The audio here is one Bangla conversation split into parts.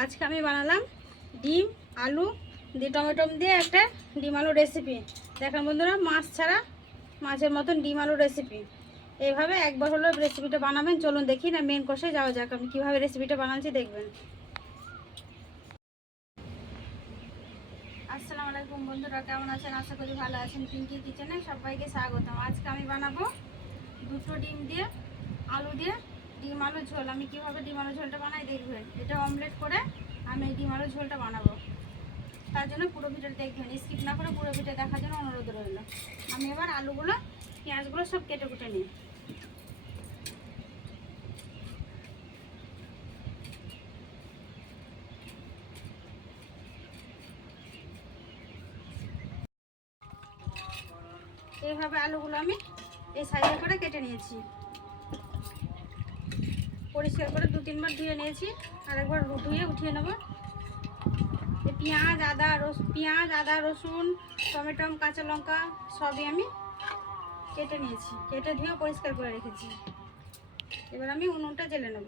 আজকে আমি বানালাম ডিম আলু দিয়ে টমেটো দিয়ে একটা ডিম আলু রেসিপি। দেখেন বন্ধুরা, মাছ ছাড়া মাছের মতন ডিম আলু রেসিপি। এইভাবে একবার হলো রেসিপিটা বানাবেন। চলুন দেখি না মেন কোর্সে যাওয়া যাক, আমি কীভাবে রেসিপিটা বানাচ্ছি দেখবেন। আসসালামু আলাইকুম বন্ধুরা, কেমন আছেন? আশা করি ভালো আছেন। পিঙ্কি কিচেনে সবাইকে স্বাগতম। আজকে আমি বানাবো দুটো ডিম দিয়ে আলু দিয়ে ডিম আলু ঝোল। আমি কীভাবে ডিম আলু ঝোলটা বানাই দেখবেন। এটা অমলেট করে আমি এই ডিম আলু ঝোলটা বানাবো। তার জন্য পুরো ভিডিওটা দেখবেন, স্কিপ না করে পুরো ভিডিও দেখার জন্য অনুরোধ রইল। আমি এবার আলুগুলো পেঁয়াজগুলো সব কেটে কুটে নিই। এইভাবে আলুগুলো আমি এই সাইজে করে কেটে নিয়েছি। পরিষ্কার করে 2-3 বার ধুয়ে নিয়েছি, আর একবার ধুয়ে উঠিয়ে নেব। পেঁয়াজ আদা রসুন টমেটো কাঁচা লঙ্কা সবই আমি কেটে নিয়েছি, কেটে ধুয়ে পরিষ্কার করে রেখেছি। এবার আমি উনুনটা জ্বেলে নেব।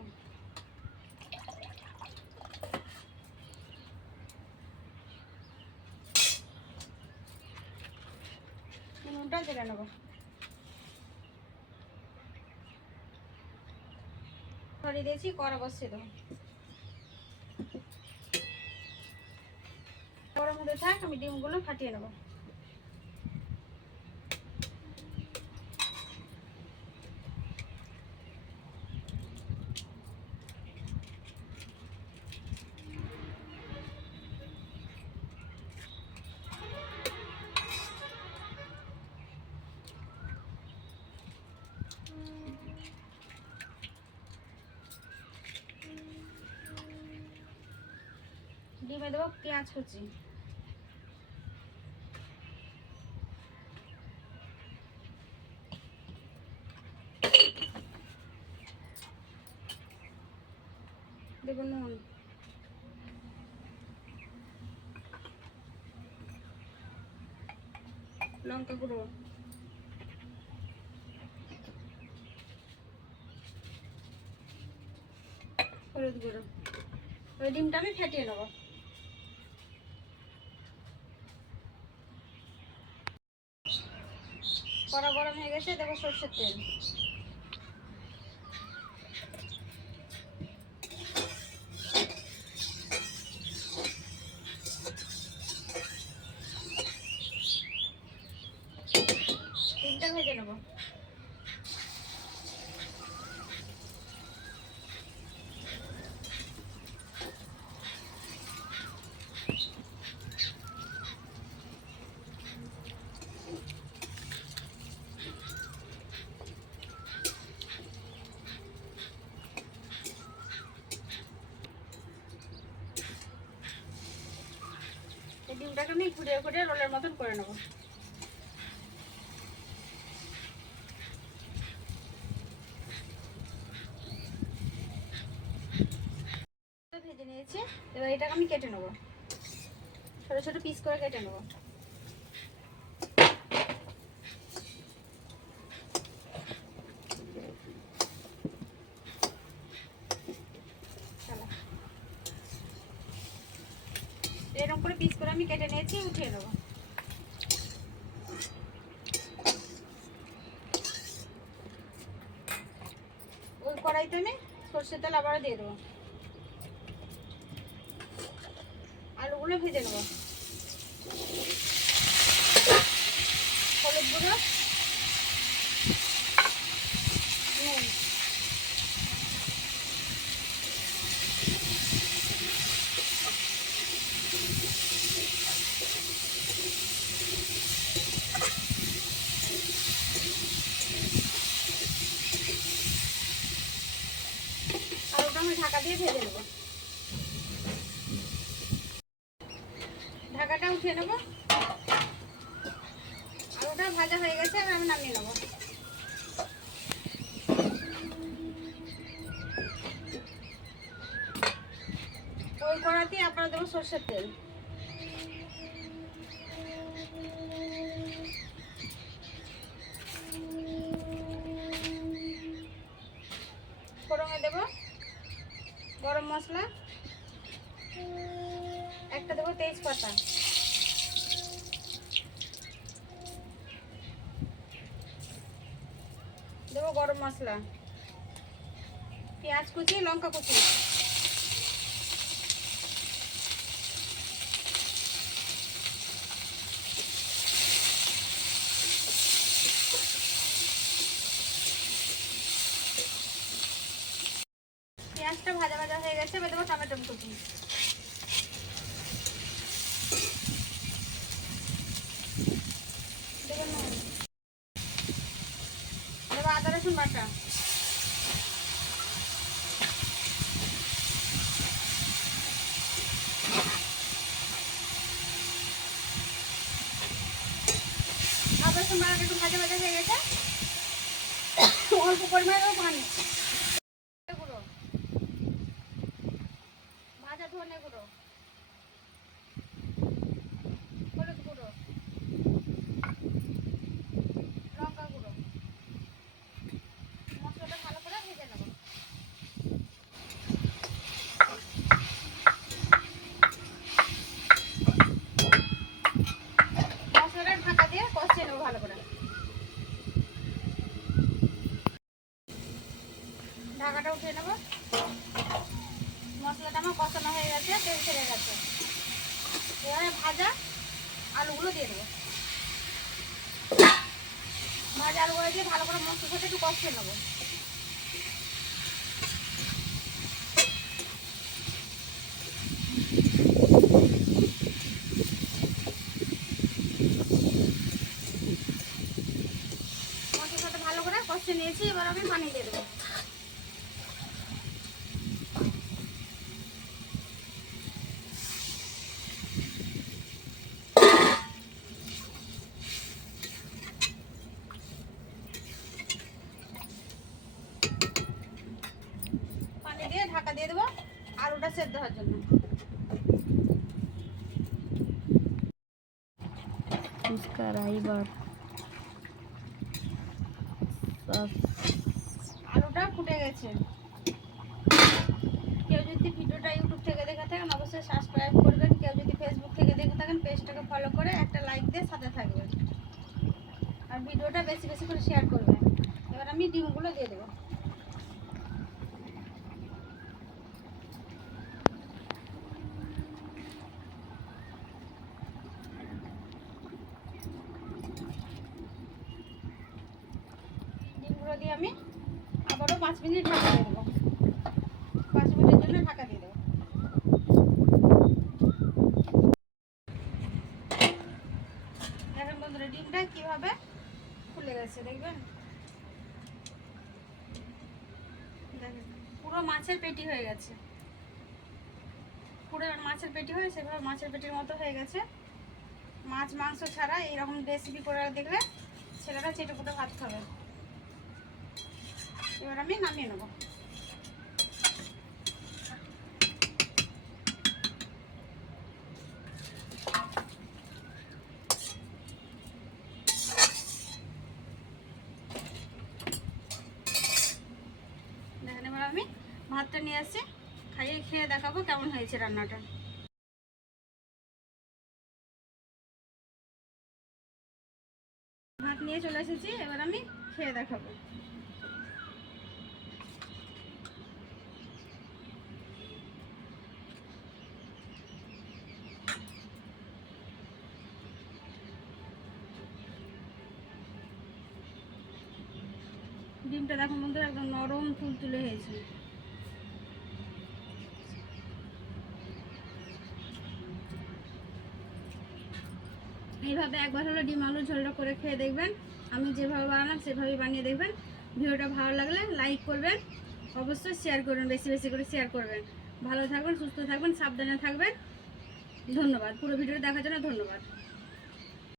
উনুনটা জ্বেলে নেব। সরিয়ে দিয়েছি, কড়া বসিয়ে দেবো। কড়ার মধ্যে থাক, আমি ডিমগুলো ফাটিয়ে নেব। ডিমে দেবো পেঁয়াজ কুচি, দেবো নুন, লঙ্কা গুঁড়ো, হলুদ গুঁড়ো। ওই ডিমটা আমি ফেটিয়ে নেব। কড়া গরম হয়ে গেছে, দেবো সরষের তেল। ডিমটা ভেজে নেব। এই ডিমটাকে আমি ঘুরিয়ে ঘুরিয়ে রোলের মতন করে নেব। ভেজে নিয়েছি, এবার এটাকে আমি কেটে নেব। ছোটো ছোটো পিস করে কেটে নেব। এরকম করে পিস করে আমি কেটে নিয়েছি, উঠিয়ে নেব। ওই কড়াইতে আমি সরষের তেল আবার দিয়ে দেবো। আলুগুলো ভেজে নেব। হলুদ গুঁড়ো, নুন, আলুটা আমি ঢাকা দিয়ে ভেজে নেব। ঢাকাটা উঠিয়ে নেব। আলুটা ভাজা হয়ে গেছে, এবার আমি নামিয়ে নেব। ওই কড়াতেই আপনারা দেবো সরষের তেল। ফোড়নে দেব গরম মশলা, একটা দেবো তেজপাতা, দেবো গরম মশলা, পেঁয়াজ কুচি, লঙ্কা কুচি, পেঁয়াজটা ভাজা ভাজা হয়ে গেছে। এবার দেবো টমেটো কুচি, দেবো নুন, দেবো আদা রসুন বাটা, আদা রসুন বাটা একটু ভাজা ভাজা হয়ে গেছে। অল্প পরিমাণে দেবো পানি, গুঁড়ো, ভাজা ধনে গুঁড়ো, হলুদ গুঁড়ো, লঙ্কা গুঁড়ো, মশলাটা ভালো করে ভেজে নেব। মশলাটা ঢাকা দিয়ে কষিয়ে নেবো ভালো করে। ঢাকাটা উঠিয়ে নেব। মশলাটা আমার কষানো হয়ে গেছে, তেল ছেড়ে গেছে। এবারে ভাজা আলুগুলো দিয়ে দেবো। ভাজা আলুগুলো দিয়ে ভালো করে মশলার সাথে একটু কষিয়ে নেবো। মশলার সাথে ভালো করে কষিয়ে নিয়েছি, এবার আমি পানি দিয়ে দেবো। পানি দিয়ে ঢাকা দিয়ে দেবো আলুটা সেদ্ধ হওয়ার জন্য। আলুটা ফুটে গেছে। কেউ যদি ভিডিওটা ইউটিউব থেকে দেখে থাকেন অবশ্যই সাবস্ক্রাইব করবেন। কেউ যদি ফেসবুক থেকে দেখে থাকেন পেজটাকে ফলো করে একটা লাইক দিয়ে সাথে থাকবেন, আর ভিডিওটা বেশি বেশি করে শেয়ার করবেন। এবার আমি ডিমগুলো দিয়ে দেবো। ডিমগুলো দিয়ে আমি আবারও 5 মিনিট ঢাকা দিয়ে দেবো। 5 মিনিটের জন্য ঢাকা দিয়ে দেবো। দেখেন বন্ধুরা ডিমটা কিভাবে ফুলে গেছে, দেখবেন দেখেন পুরো মাছের পেটি হয়ে গেছে। পুরো মাছের পেটি হয়ে সেভাবে মাছের পেটির মতো হয়ে গেছে। মাছ মাংস ছাড়া এইরকম রেসিপি করে দেখলে ছেলেরা চেটে পুটে ভাত খাবে। এবার আমি নামিয়ে নেব। দেখেন এবার আমি ভাতটা নিয়ে আসছি, খাইয়ে খেয়ে দেখাবো কেমন হয়েছে রান্নাটা। ভাত নিয়ে চলে এসেছি, এবার আমি খেয়ে দেখাবো। ডিমটা দেখো বন্ধুরা একদম নরম তুলতুলে হয়েছে। এইভাবে একবার হলো ডিম আলুর ঝোলটা করে খেয়ে দেখবেন। আমি যেভাবে বানালাম সেভাবেই বানিয়ে দেখবেন। ভিডিওটা ভালো লাগলে লাইক করবেন, অবশ্যই শেয়ার করবেন, বেশি বেশি করে শেয়ার করবেন। ভালো থাকবেন, সুস্থ থাকবেন, সাবধানে থাকবেন। ধন্যবাদ। পুরো ভিডিওটা দেখার জন্য ধন্যবাদ।